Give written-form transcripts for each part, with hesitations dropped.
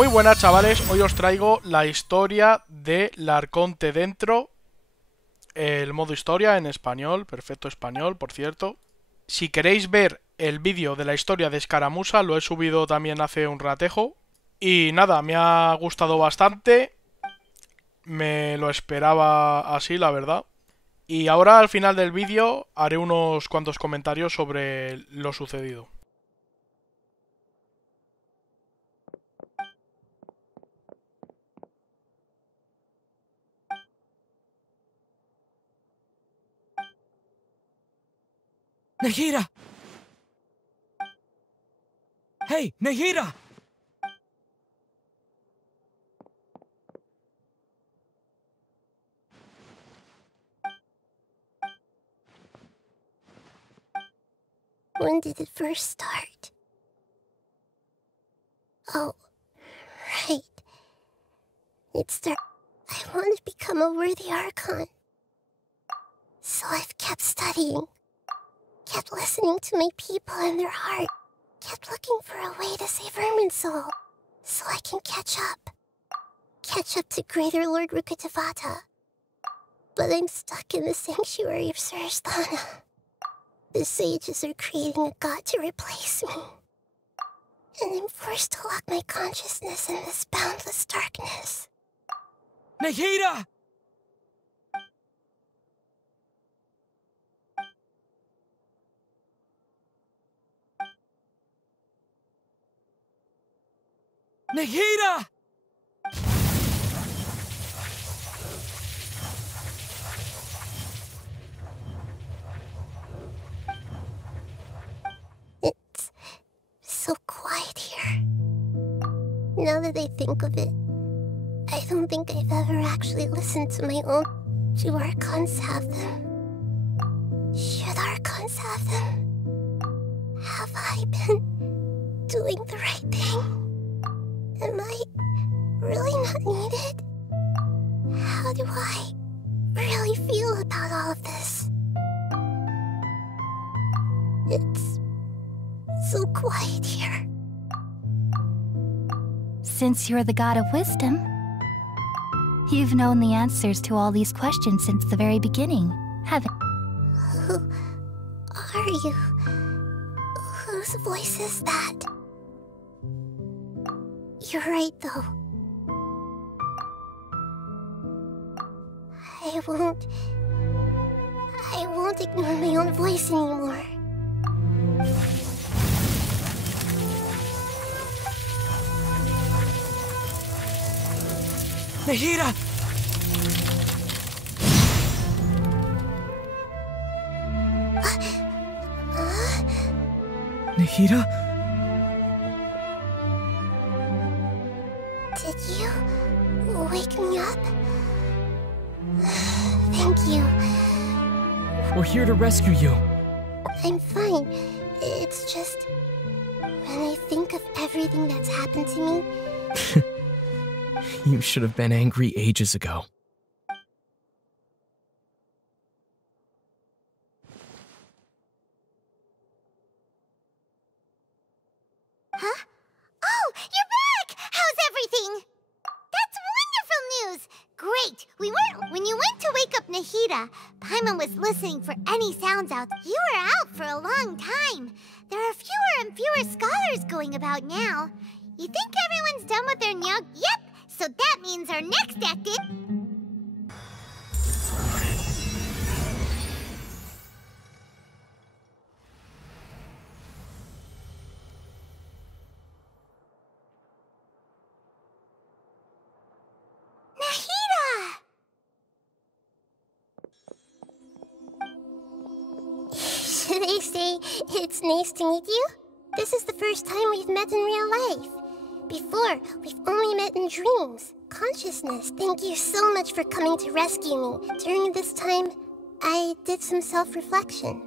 Muy buenas chavales, hoy os traigo la historia de la Arconte Dentro. El modo historia en español, perfecto español, por cierto. Si queréis ver el vídeo de la historia de Escaramuza, lo he subido también hace un ratejo. Y nada, me ha gustado bastante. Me lo esperaba así, la verdad. Y ahora al final del vídeo haré unos cuantos comentarios sobre lo sucedido. Nahida! Hey, Nahida! When did it first start? Oh, right. I want to become a worthy Archon. So I've kept studying. Kept listening to my people and their heart. Kept looking for a way to save Irminsul. So I can catch up. Catch up to Greater Lord Rukkhadevata. But I'm stuck in the sanctuary of Sarasthana. The sages are creating a god to replace me. And I'm forced to lock my consciousness in this boundless darkness. Nahida! Nahida! It's so quiet here. Now that I think of it, I don't think I've ever actually listened to my own. Do Archons have them? Should Archons have them? Have I been doing the right thing? Am I really not needed? How do I really feel about all of this? It's so quiet here. Since you're the god of wisdom, you've known the answers to all these questions since the very beginning, haven't you? Who are you? Whose voice is that? You're right, though. I won't ignore my own voice anymore. Nahida! Nahida? Did you wake me up? Thank you. We're here to rescue you. I'm fine. It's just... when I think of everything that's happened to me... You should have been angry ages ago. Huh? Oh, you're back! How's everything? That's wonderful news! Great! When you went to wake up Nahida, Paimon was listening for any sounds out. You were out for a long time. There are fewer and fewer scholars going about now. You think everyone's done with their nyug? Yep! So that means our next active... Should I say, it's nice to meet you? This is the first time we've met in real life. Before, we've only met in dreams. Consciousness, thank you so much for coming to rescue me. During this time, I did some self-reflection.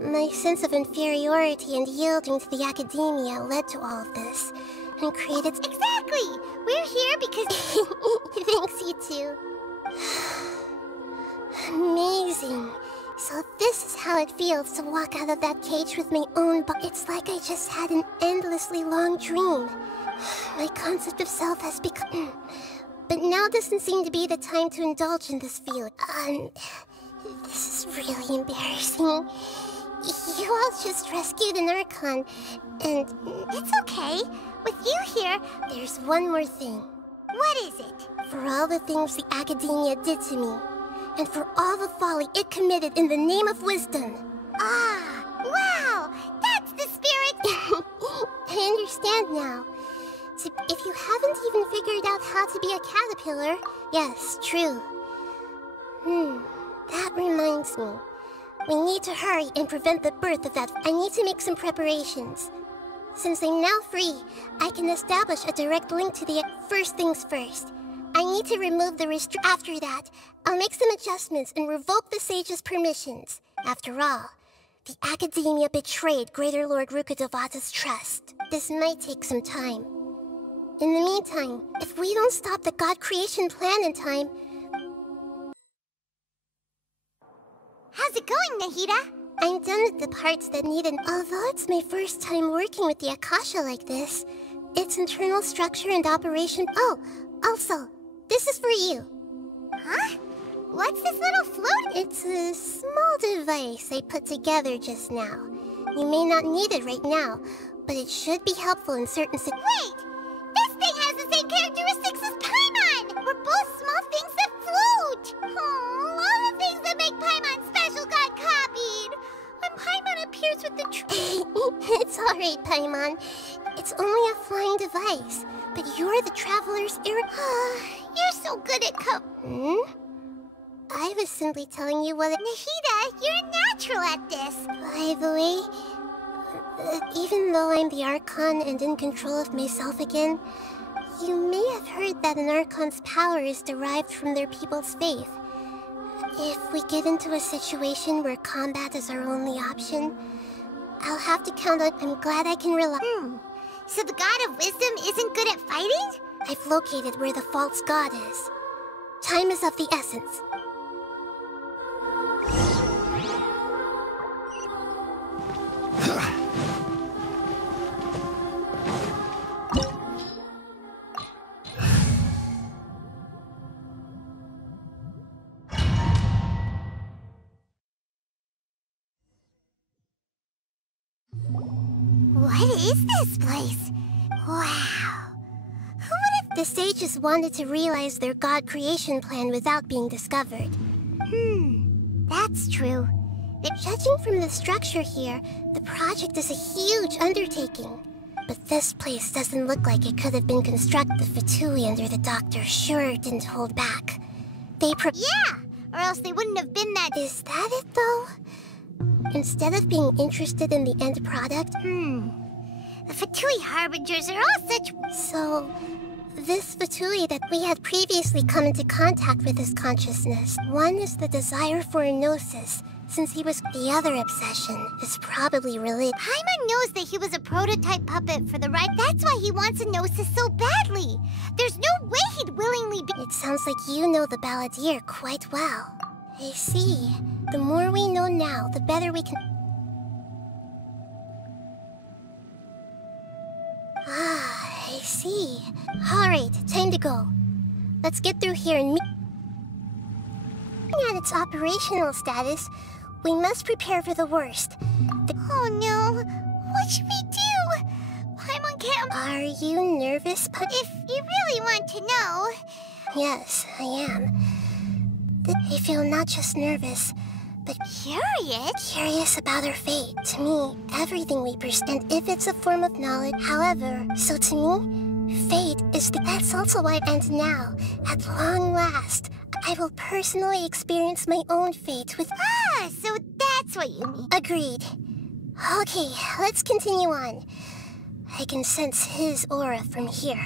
My sense of inferiority and yielding to the academia led to all of this, and created... Exactly! We're here because... Thanks, you too. Amazing. So this is how it feels to walk out of that cage with my own It's like I just had an endlessly long dream. My concept of self has become... But now doesn't seem to be the time to indulge in this feeling. This is really embarrassing. You all just rescued an Archon, and... It's okay. With you here... There's one more thing. What is it? For all the things the Academia did to me, and for all the folly it committed in the name of wisdom. Ah, wow! That's the spirit! I understand now. So if you haven't even figured out how to be a caterpillar, yes, true. That reminds me. We need to hurry and prevent the birth of that. I need to make some preparations. Since I'm now free, I can establish a direct link to the... First things first. I need to remove the After that, I'll make some adjustments and revoke the sage's permissions. After all, the Academia betrayed Greater Lord Rukkhadevata's trust. This might take some time. In the meantime, if we don't stop the God creation plan in time... How's it going, Nahida? I'm done with the parts that needed. Although it's my first time working with the Akasha like this, its internal structure and operation... Oh, also, this is for you. Huh? What's this little float? It's a small device I put together just now. You may not need it right now, but it should be helpful in certain... Wait! This thing has the same characteristics as Paimon! We're both small things that float! Oh, all the things that make Paimon special got copied! When Paimon appears with the It's alright, Paimon. It's only a flying device. But you're the traveler's You're so good at I was simply telling you what... Nahida, you're a natural at this! By the way... even though I'm the Archon and in control of myself again, you may have heard that an Archon's power is derived from their people's faith. If we get into a situation where combat is our only option, I'll have to count on... I'm glad I can rely... So the God of Wisdom isn't good at fighting? I've located where the false god is. Time is of the essence. What is this place? Wow. Who would have... The sages wanted to realize their god creation plan without being discovered. That's true. Judging from the structure here, the project is a huge undertaking. But this place doesn't look like it could have been constructed. The Fatui under the doctor sure didn't hold back. Yeah! Or else they wouldn't have been that... Is that it, though? Instead of being interested in the end product... The Fatui Harbingers are all such... So, this Fatui that we had previously come into contact with his consciousness, one is the desire for a gnosis, since he was... The other obsession is probably related... Paimon knows that he was a prototype puppet for the right... That's why he wants a gnosis so badly! There's no way he'd willingly be... It sounds like you know the Balladeer quite well. I see. The more we know now, the better we can... I see. Alright, time to go. Let's get through here and Looking at its operational status, we must prepare for the worst. Oh no! What should we do? Paimon can't... Are you nervous, If you really want to know... Yes, I am. I feel not just nervous, but curious about our fate. To me, everything we pursue, and if it's a form of knowledge, however, so to me, fate is that's also why, and now, at long last, I will personally experience my own fate with... so that's what you mean. Agreed. Okay, let's continue on. I can sense his aura from here.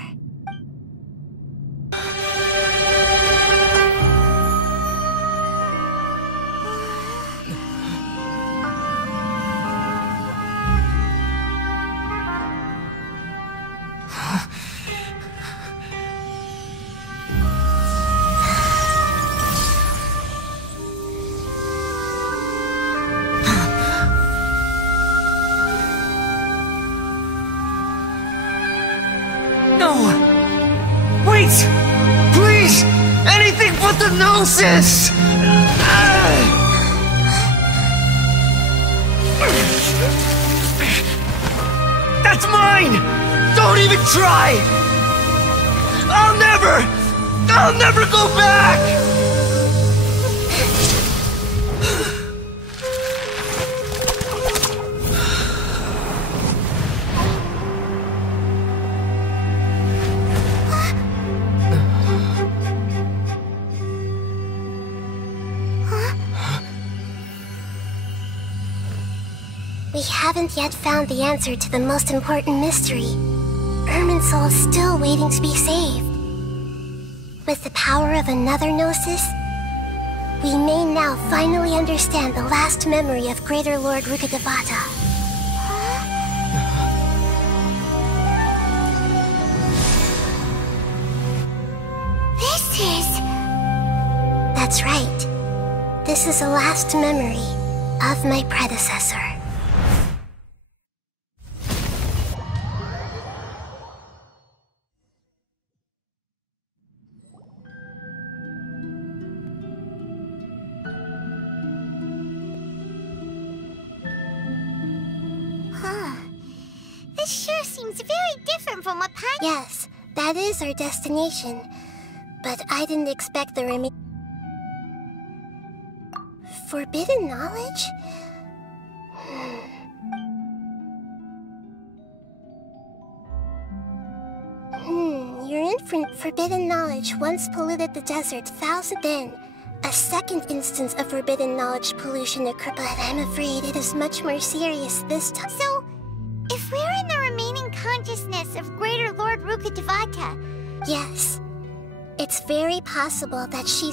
Wait! Please! Anything but the gnosis! That's mine! Don't even try! I'll never go back! We haven't yet found the answer to the most important mystery. Irminsul is still waiting to be saved. With the power of another gnosis, we may now finally understand the last memory of Greater Lord Rukkhadevata. This is... That's right. This is the last memory of my predecessor. This sure seems very different from what Paimon... Yes, that is our destination. But I didn't expect the Forbidden knowledge? You're in for forbidden knowledge once polluted the desert then. A second instance of forbidden knowledge pollution occurred, but I'm afraid it is much more serious this time. So, if we're in the remaining consciousness of Greater Lord Rukkhadevata... Yes. It's very possible that she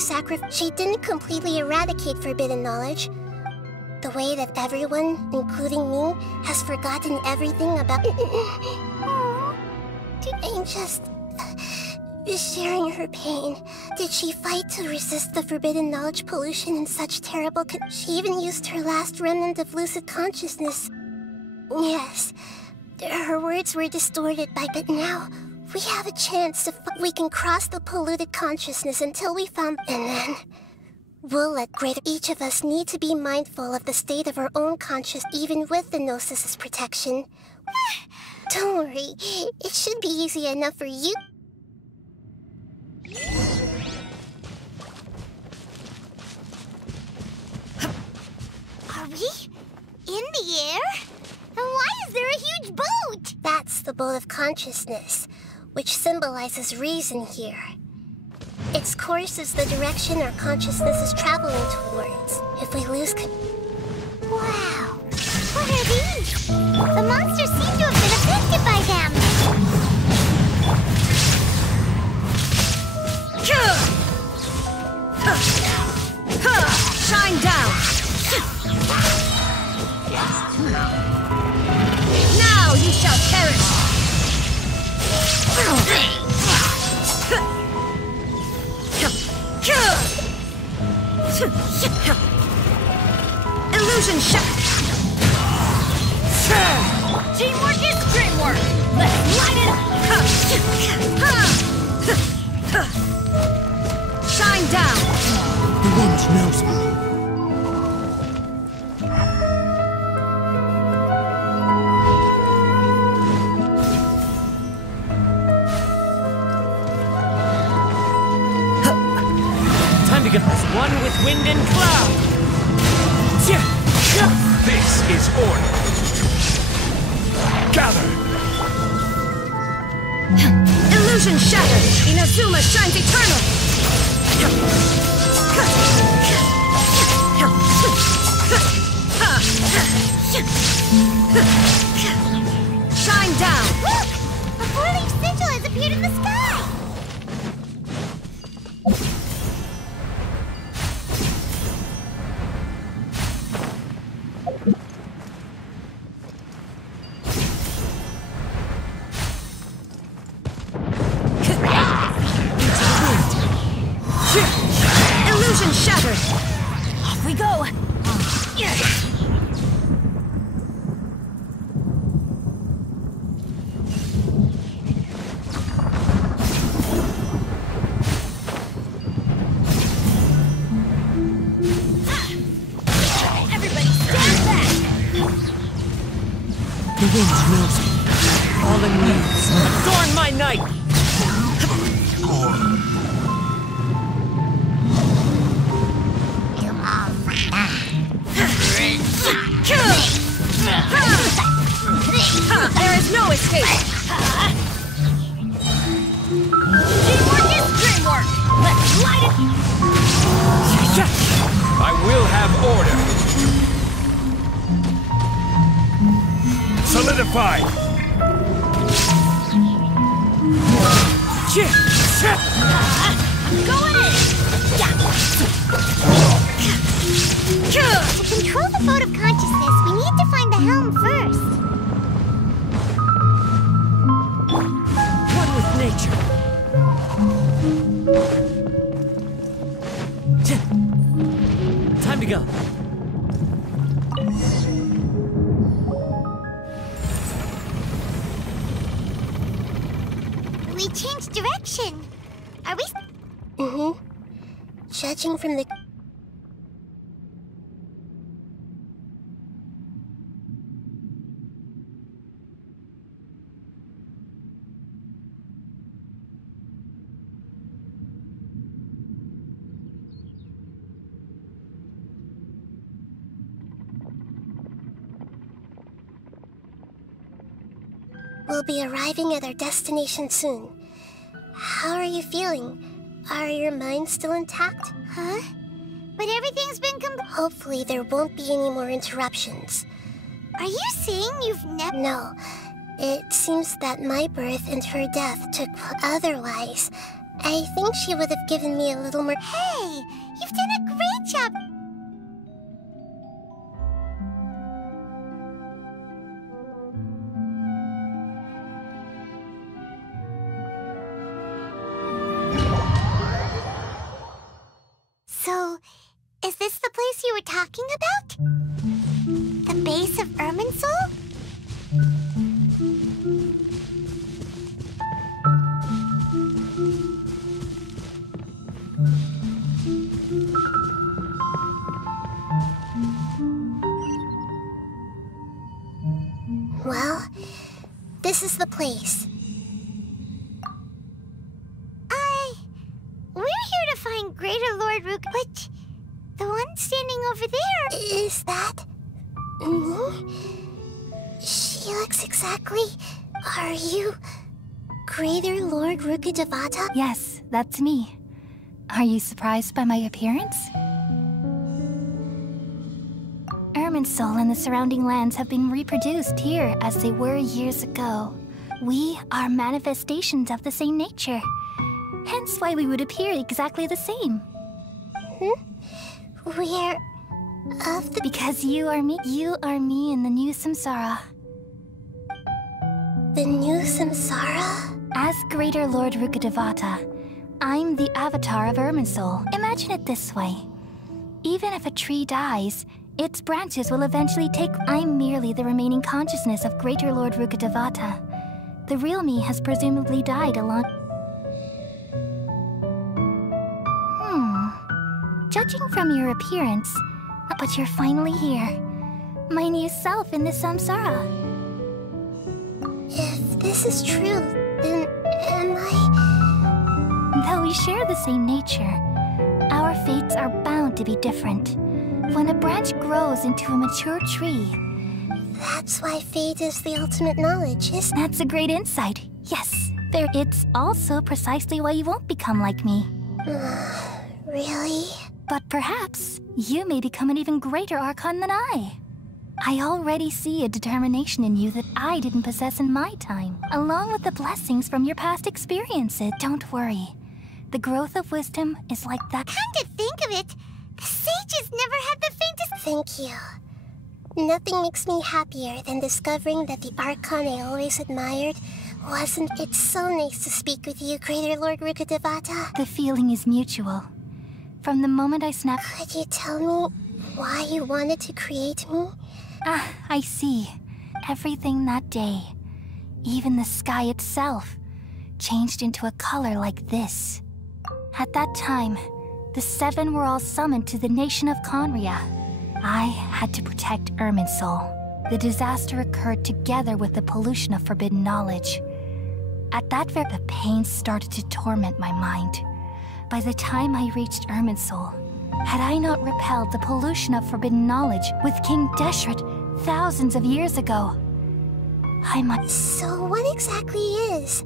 didn't completely eradicate forbidden knowledge. The way that everyone, including me, has forgotten everything about... I'm just... sharing her pain. Did she fight to resist the forbidden knowledge pollution in such terrible She even used her last remnant of lucid consciousness. Yes, her words were distorted but now we have a chance we can cross the polluted consciousness until we found... And then we'll let each of us need to be mindful of the state of our own conscious even with the Gnosis's protection. Don't worry, it should be easy enough for you. Are we in the air? And why is there a huge boat? That's the boat of consciousness, which symbolizes reason here. Its course is the direction our consciousness is traveling towards. If we lose Wow! What are these? The monsters seem to have been affected by them. Shine down! Now you shall perish! Illusion shot! Teamwork is dreamwork! Let's light it up! Shine down! The wind knows me. Time to get this one with wind and cloud! This is order! Gather! Illusion shattered! Inazuma shines eternal! Shine down! Look! A four-leaf sigil has appeared in the sky! Illusion shattered! Off we go! wind knows me. Falling leaves. Adorn my night! There is no escape! Teamwork is dreamwork! Let's light it! I will have order. Solidify! Going in! To control the boat of consciousness, we need to find the helm first. One with nature. Time to go. We changed direction. Are we? Mm-hmm. Judging from the... We'll be arriving at our destination soon. How are you feeling? Are your minds still intact? Huh? But everything's been Hopefully there won't be any more interruptions. Are you saying you've never? No. It seems that my birth and her death took... Otherwise, I think she would have given me a little more... Hey, you've done a great job. So, is this the place you were talking about? The base of Irminsul? Well, this is the place. We're here to find Greater Lord Rook, but the one standing over there... Is that... me? She looks exactly... Are you... Greater Lord Rukkhadevata? Yes, that's me. Are you surprised by my appearance? Irminsul and the surrounding lands have been reproduced here as they were years ago. We are manifestations of the same nature. Hence why we would appear exactly the same. We're... of the... Because you are me. You are me in the new samsara. The new samsara? As Greater Lord Rukkhadevata, I'm the avatar of Irminsul. Imagine it this way. Even if a tree dies, its branches will eventually take... I'm merely the remaining consciousness of Greater Lord Rukkhadevata. The real me has presumably died along... Judging from your appearance, but you're finally here. My new self in the samsara. If this is true, then am I... Though we share the same nature, our fates are bound to be different. When a branch grows into a mature tree... That's why fate is the ultimate knowledge, isn't it? That's a great insight. Yes, it's also precisely why you won't become like me. Really? But perhaps you may become an even greater Archon than I. I already see a determination in you that I didn't possess in my time, along with the blessings from your past experiences. Don't worry. The growth of wisdom is like that. Come to think of it, the sages never had the faintest... Thank you. Nothing makes me happier than discovering that the Archon I always admired wasn't... It's so nice to speak with you, Greater Lord Rukkhadevata. The feeling is mutual. From the moment I snapped... Could you tell me why you wanted to create me? Ah, I see. Everything that day, even the sky itself, changed into a color like this. At that time, the Seven were all summoned to the nation of Conria. I had to protect Irminsul. The disaster occurred together with the pollution of forbidden knowledge. At that very the pain started to torment my mind. By the time I reached Irminsul, had I not repelled the pollution of forbidden knowledge with King Deshret thousands of years ago, I might... So what exactly is?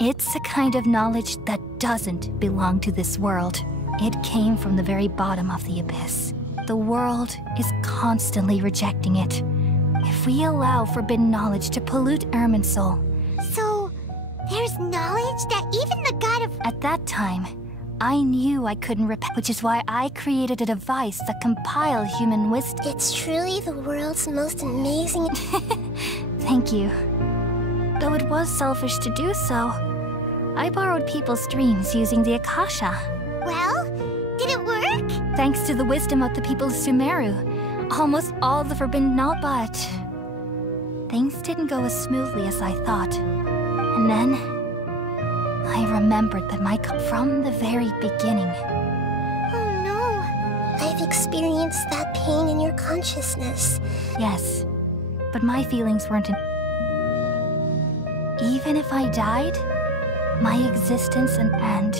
It's a kind of knowledge that doesn't belong to this world. It came from the very bottom of the abyss. The world is constantly rejecting it. If we allow forbidden knowledge to pollute Irminsul... So, there's knowledge that even the god of... At that time, I knew I couldn't repel, which is why I created a device that compiled human wisdom. It's truly the world's most amazing... Thank you. Though it was selfish to do so, I borrowed people's dreams using the Akasha. Well, did it work? Thanks to the wisdom of the people of Sumeru, almost all the forbidden knowledge, but things didn't go as smoothly as I thought. And then I remembered that from the very beginning. Oh no. I've experienced that pain in your consciousness. Yes, but my feelings weren't in... Even if I died, my existence and end.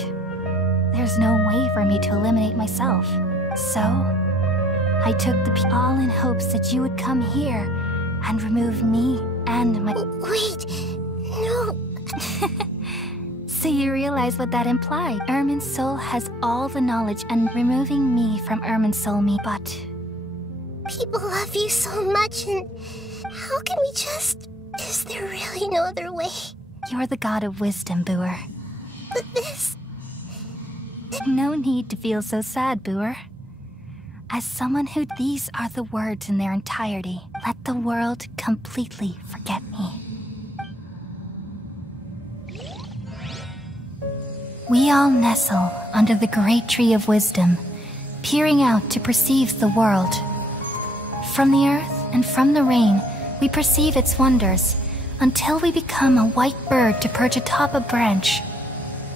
There's no way for me to eliminate myself. So, I took the all in hopes that you would come here and remove me and my... Wait, no. So you realize what that implied. Irminsul has all the knowledge, and removing me from Irminsul but... People love you so much, and how can we just... Is there really no other way? You're the god of wisdom, Boer. But this... No need to feel so sad, Boer. As someone who... These are the words in their entirety. Let the world completely forget me. We all nestle under the great tree of wisdom, peering out to perceive the world. From the earth and from the rain, we perceive its wonders, until we become a white bird to perch atop a branch,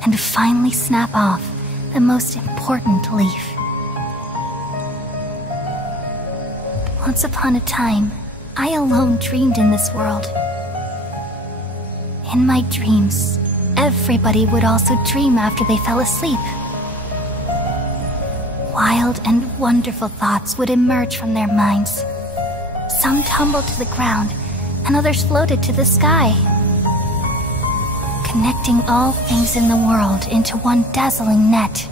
and finally snap off the most important leaf. Once upon a time, I alone dreamed in this world. In my dreams, everybody would also dream after they fell asleep. Wild and wonderful thoughts would emerge from their minds. Some tumbled to the ground, and others floated to the sky, connecting all things in the world into one dazzling net.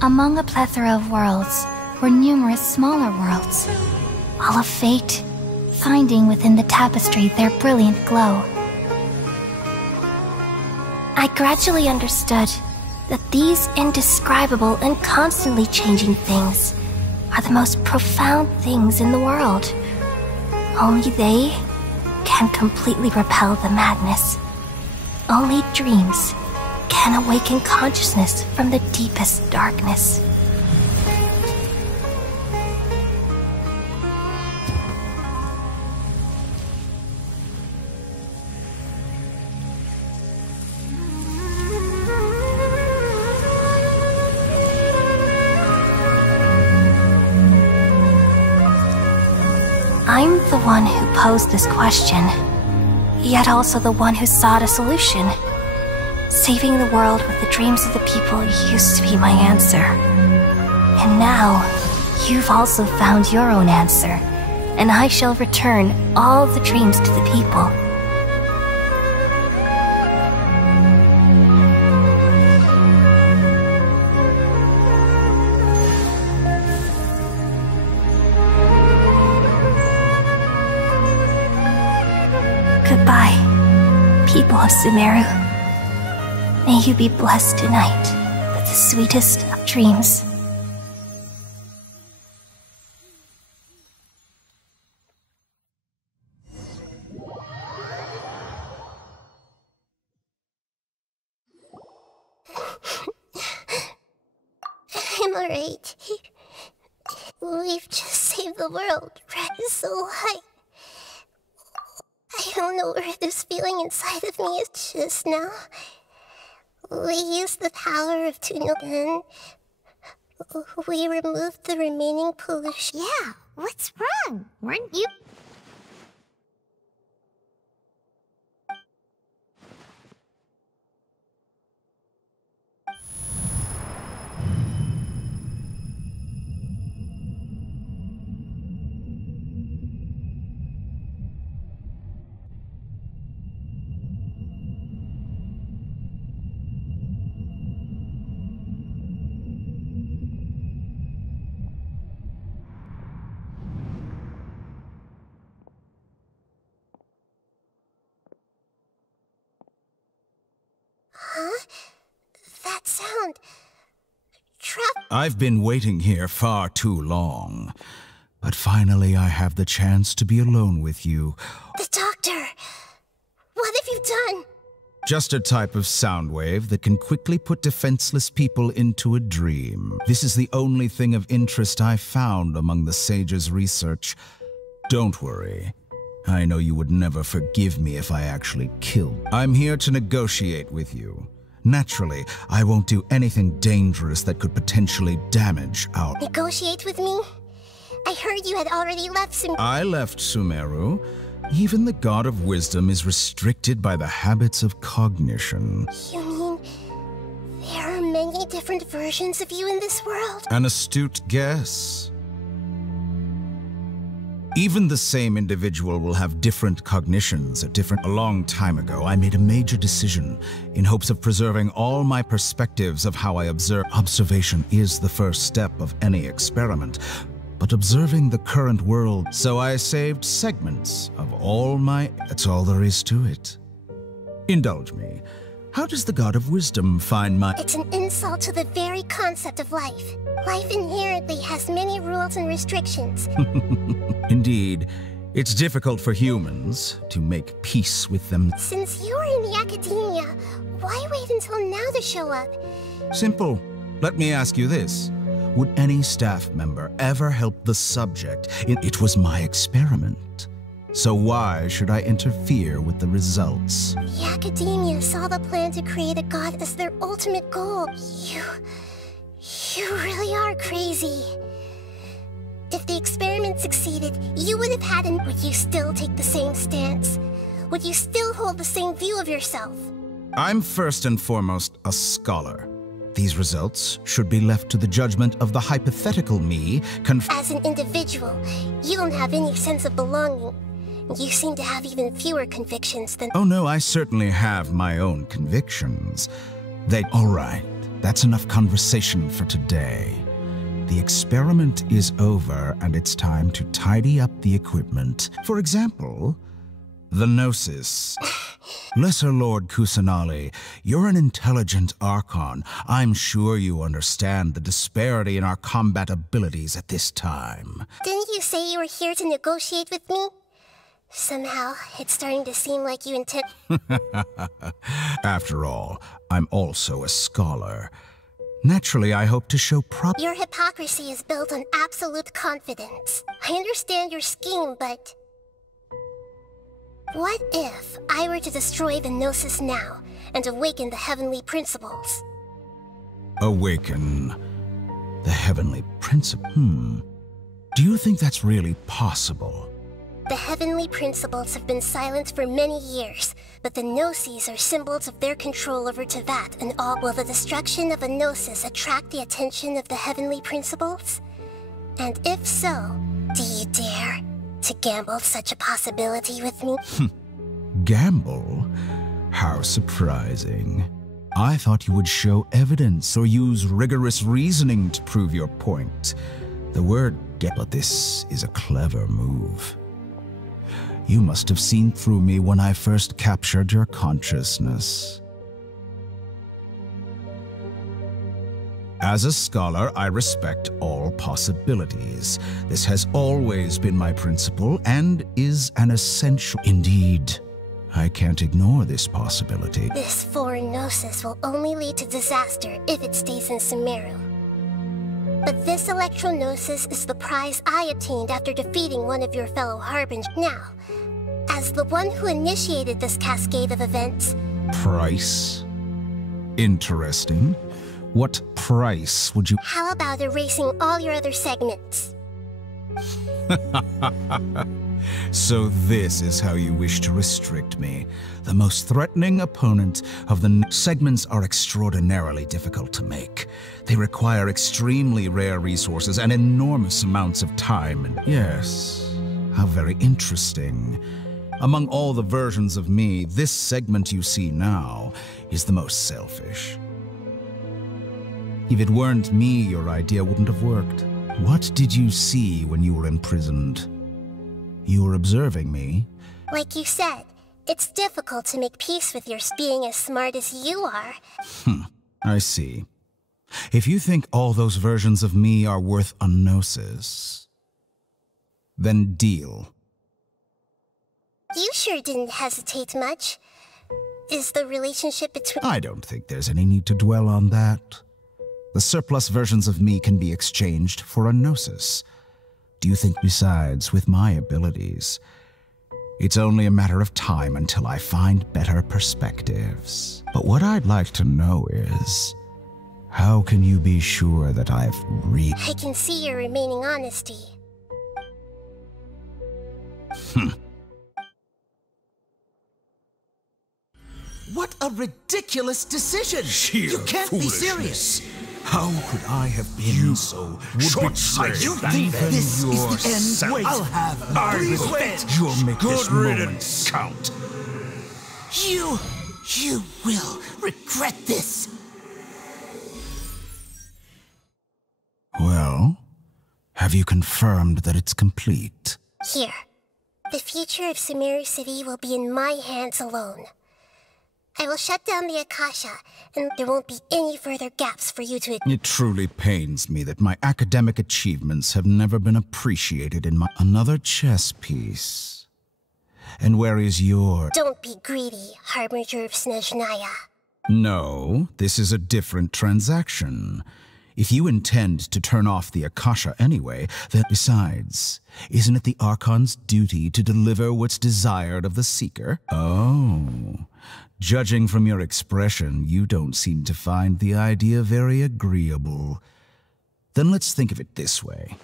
Among a plethora of worlds were numerous smaller worlds, all of fate, finding within the tapestry their brilliant glow. I gradually understood that these indescribable and constantly changing things are the most profound things in the world. Only they can completely repel the madness. Only dreams can awaken consciousness from the deepest darkness. I'm the one who posed this question, yet also the one who sought a solution. Saving the world with the dreams of the people used to be my answer. And now, you've also found your own answer, and I shall return all the dreams to the people. Goodbye, people of Sumeru. May you be blessed tonight with the sweetest of dreams. I'm alright. We've just saved the world, right? So I don't know where this feeling inside of me is just now. We used the power of Tuno, then We removed the remaining pollution. Yeah, what's wrong? Weren't you? Huh? That sound... I've been waiting here far too long. But finally I have the chance to be alone with you. The doctor! What have you done? Just a type of sound wave that can quickly put defenseless people into a dream. This is the only thing of interest I found among the sage's research. Don't worry. I know you would never forgive me if I actually killed. I'm here to negotiate with you. Naturally, I won't do anything dangerous that could potentially damage our... Negotiate with me? I heard you had already left Sumeru. I left Sumeru. Even the god of wisdom is restricted by the habits of cognition. You mean there are many different versions of you in this world? An astute guess. Even the same individual will have different cognitions at different... A long time ago, I made a major decision in hopes of preserving all my perspectives of how I observe. Observation is the first step of any experiment, but observing the current world... So I saved segments of all my... That's all there is to it. Indulge me. How does the god of wisdom find my... It's an insult to the very concept of life. Life inherently has many rules and restrictions. Indeed, it's difficult for humans to make peace with them. Since you're in the academia, why wait until now to show up? Simple. Let me ask you this. Would any staff member ever help the subject? It was my experiment. So why should I interfere with the results? The academia saw the plan to create a god as their ultimate goal. You really are crazy. If the experiment succeeded, you would have had an... Would you still take the same stance? Would you still hold the same view of yourself? I'm first and foremost a scholar. These results should be left to the judgment of the hypothetical me. As an individual, you don't have any sense of belonging. You seem to have even fewer convictions than... Oh no, I certainly have my own convictions. All right, that's enough conversation for today. The experiment is over and it's time to tidy up the equipment. For example, the Gnosis. Lesser Lord Kusanali, you're an intelligent Archon. I'm sure you understand the disparity in our combat abilities at this time. Didn't you say you were here to negotiate with me? Somehow, it's starting to seem like you intend... After all, I'm also a scholar. Naturally, I hope to show Your hypocrisy is built on absolute confidence. I understand your scheme, but... What if I were to destroy the Gnosis now and awaken the heavenly principles? Awaken the heavenly principle? Do you think that's really possible? The heavenly principles have been silent for many years, but the Gnosis are symbols of their control over Tevat and all. Will the destruction of a Gnosis attract the attention of the heavenly principles? And if so, do you dare to gamble such a possibility with me? Gamble? How surprising. I thought you would show evidence or use rigorous reasoning to prove your point. The word but this is a clever move. You must have seen through me when I first captured your consciousness. As a scholar, I respect all possibilities. This has always been my principle and is an essential. Indeed, I can't ignore this possibility. This foreign Gnosis will only lead to disaster if it stays in Sumeru. But this Electro-Gnosis is the prize I obtained after defeating one of your fellow Harbingers. Now, as the one who initiated this cascade of events... Price? Interesting. What price would you... How about erasing all your other segments? So this is how you wish to restrict me. The most threatening opponent of the segments are extraordinarily difficult to make. They require extremely rare resources and enormous amounts of time. And yes, how very interesting. Among all the versions of me, this segment you see now is the most selfish. If it weren't me, your idea wouldn't have worked. What did you see when you were imprisoned? You were observing me. Like you said, it's difficult to make peace with your being as smart as you are. I see. If you think all those versions of me are worth a gnosis, then deal. You sure didn't hesitate much. Is the relationship between... I don't think there's any need to dwell on that. The surplus versions of me can be exchanged for a gnosis. Do you think besides, with my abilities, it's only a matter of time until I find better perspectives? But what I'd like to know is, how can you be sure that I've I can see your remaining honesty. What a ridiculous decision! Sheer You can't be foolishness. serious! How could I have been so short-sighted? You think this is the end? Wait, I'll have Please wait! You'll make this moment count. You will regret this! Well, have you confirmed that it's complete? Here. The future of Sumeru City will be in my hands alone. I will shut down the Akasha, and there won't be any further gaps for you to... It truly pains me that my academic achievements have never been appreciated in my... Another chess piece. And where is your... Don't be greedy, Harbinger of Snezhnaya. No, this is a different transaction. If you intend to turn off the Akasha anyway, then besides, isn't it the Archon's duty to deliver what's desired of the Seeker? Oh, judging from your expression, you don't seem to find the idea very agreeable. Then let's think of it this way.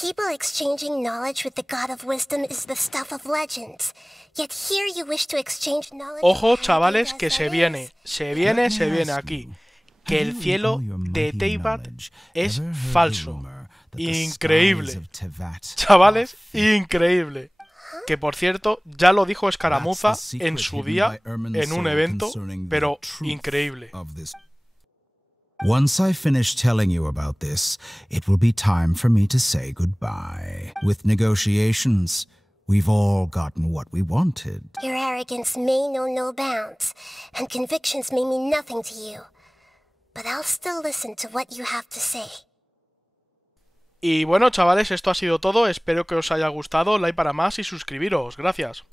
People exchanging knowledge with the God of Wisdom is the stuff of legends. Yet here you wish to exchange knowledge... Ojo, chavales, que se viene aquí. Que el cielo de Teyvat es falso. Increíble. Chavales, increíble. Que por cierto, ya lo dijo Escaramuza en su día, en un evento, pero increíble. Once I finish telling you about this, it will be time for me to say goodbye. With negotiations, we've all gotten what we wanted. Your arrogance may know no bounds, and convictions may mean nothing to you. But I'll still listen to what you have to say. Y bueno, chavales, esto ha sido todo. Espero que os haya gustado. Like para más y suscribiros. Gracias.